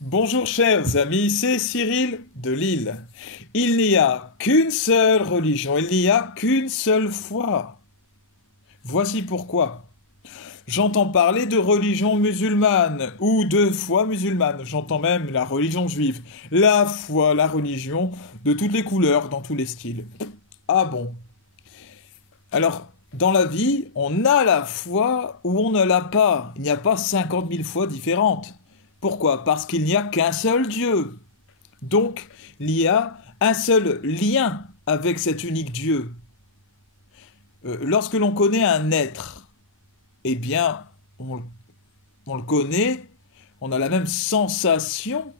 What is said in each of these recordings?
Bonjour chers amis, c'est Cyril de Lille. Il n'y a qu'une seule religion, il n'y a qu'une seule foi. Voici pourquoi. J'entends parler de religion musulmane ou de foi musulmane, j'entends même la religion juive, la foi, la religion de toutes les couleurs, dans tous les styles. Ah bon? Alors, dans la vie, on a la foi ou on ne l'a pas. Il n'y a pas 50 000 foi différentes. Pourquoi? Parce qu'il n'y a qu'un seul Dieu. Donc, il y a un seul lien avec cet unique Dieu. Lorsque l'on connaît un être, eh bien, on le connaît, on a la même sensation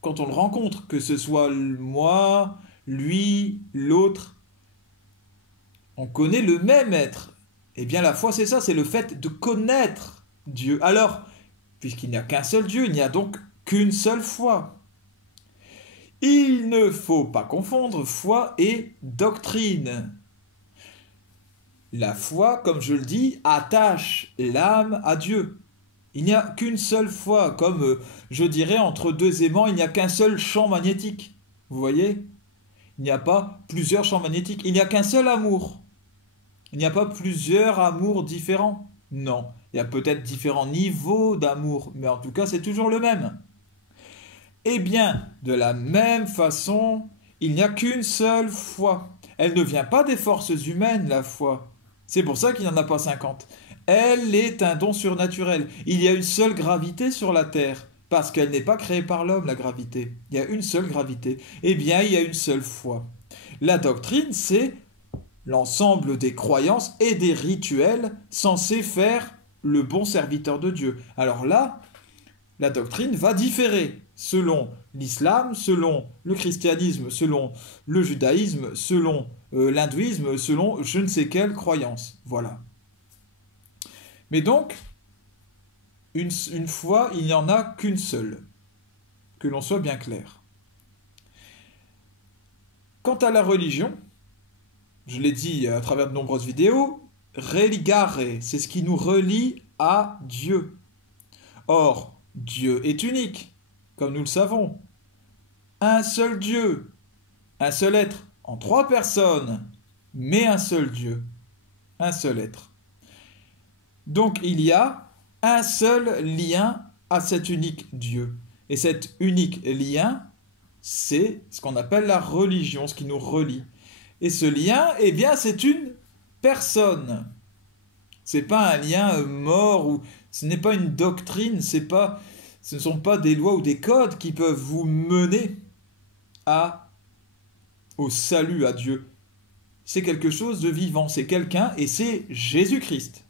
quand on le rencontre, que ce soit moi, lui, l'autre. On connaît le même être. Eh bien, la foi, c'est ça, c'est le fait de connaître Dieu. Alors, puisqu'il n'y a qu'un seul Dieu, il n'y a donc qu'une seule foi. Il ne faut pas confondre foi et doctrine. La foi, comme je le dis, attache l'âme à Dieu. Il n'y a qu'une seule foi, comme je dirais entre deux aimants, il n'y a qu'un seul champ magnétique. Vous voyez? Il n'y a pas plusieurs champs magnétiques, il n'y a qu'un seul amour. Il n'y a pas plusieurs amours différents. Non, il y a peut-être différents niveaux d'amour, mais en tout cas c'est toujours le même. Eh bien, de la même façon, il n'y a qu'une seule foi. Elle ne vient pas des forces humaines, la foi. C'est pour ça qu'il n'y en a pas 50. Elle est un don surnaturel. Il y a une seule gravité sur la Terre, parce qu'elle n'est pas créée par l'homme, la gravité. Il y a une seule gravité. Eh bien, il y a une seule foi. La doctrine, c'est l'ensemble des croyances et des rituels censés faire le bon serviteur de Dieu. Alors là, la doctrine va différer selon l'islam, selon le christianisme, selon le judaïsme, selon l'hindouisme, selon je ne sais quelle croyance. Voilà. Mais donc, une foi, il n'y en a qu'une seule. Que l'on soit bien clair. Quant à la religion, je l'ai dit à travers de nombreuses vidéos, religare, c'est ce qui nous relie à Dieu. Or, Dieu est unique, comme nous le savons. Un seul Dieu, un seul être, en trois personnes, mais un seul Dieu, un seul être. Donc il y a un seul lien à cet unique Dieu. Et cet unique lien, c'est ce qu'on appelle la religion, ce qui nous relie. Et ce lien, eh bien, c'est une personne. C'est pas un lien mort ou ce n'est pas une doctrine, ce ne sont pas des lois ou des codes qui peuvent vous mener au salut à Dieu. C'est quelque chose de vivant, c'est quelqu'un et c'est Jésus-Christ.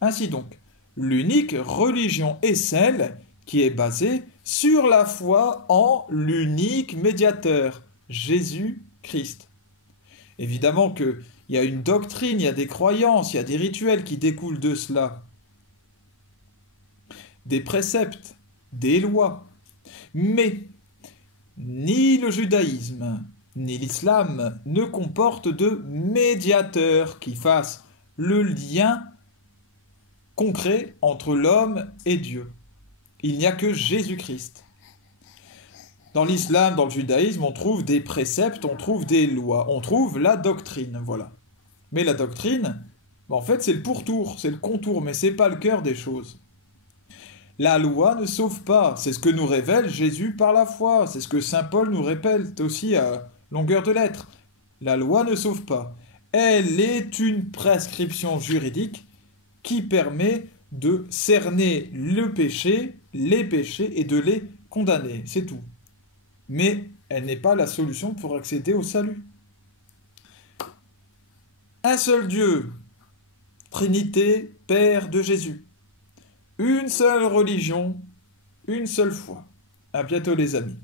Ainsi donc, l'unique religion est celle qui est basée sur la foi en l'unique médiateur, Jésus-Christ. Évidemment qu'il y a une doctrine, il y a des croyances, il y a des rituels qui découlent de cela. Des préceptes, des lois. Mais ni le judaïsme, ni l'islam ne comportent de médiateur qui fasse le lien concret entre l'homme et Dieu. Il n'y a que Jésus-Christ. Dans l'islam, dans le judaïsme, on trouve des préceptes, on trouve des lois, on trouve la doctrine, voilà. Mais la doctrine, en fait, c'est le pourtour, c'est le contour, mais c'est pas le cœur des choses. La loi ne sauve pas, c'est ce que nous révèle Jésus par la foi, c'est ce que saint Paul nous répète aussi à longueur de lettres. La loi ne sauve pas. Elle est une prescription juridique qui permet de cerner le péché, les péchés et de les condamner, c'est tout. Mais elle n'est pas la solution pour accéder au salut. Un seul Dieu, Trinité, Père de Jésus. Une seule religion, une seule foi. À bientôt les amis.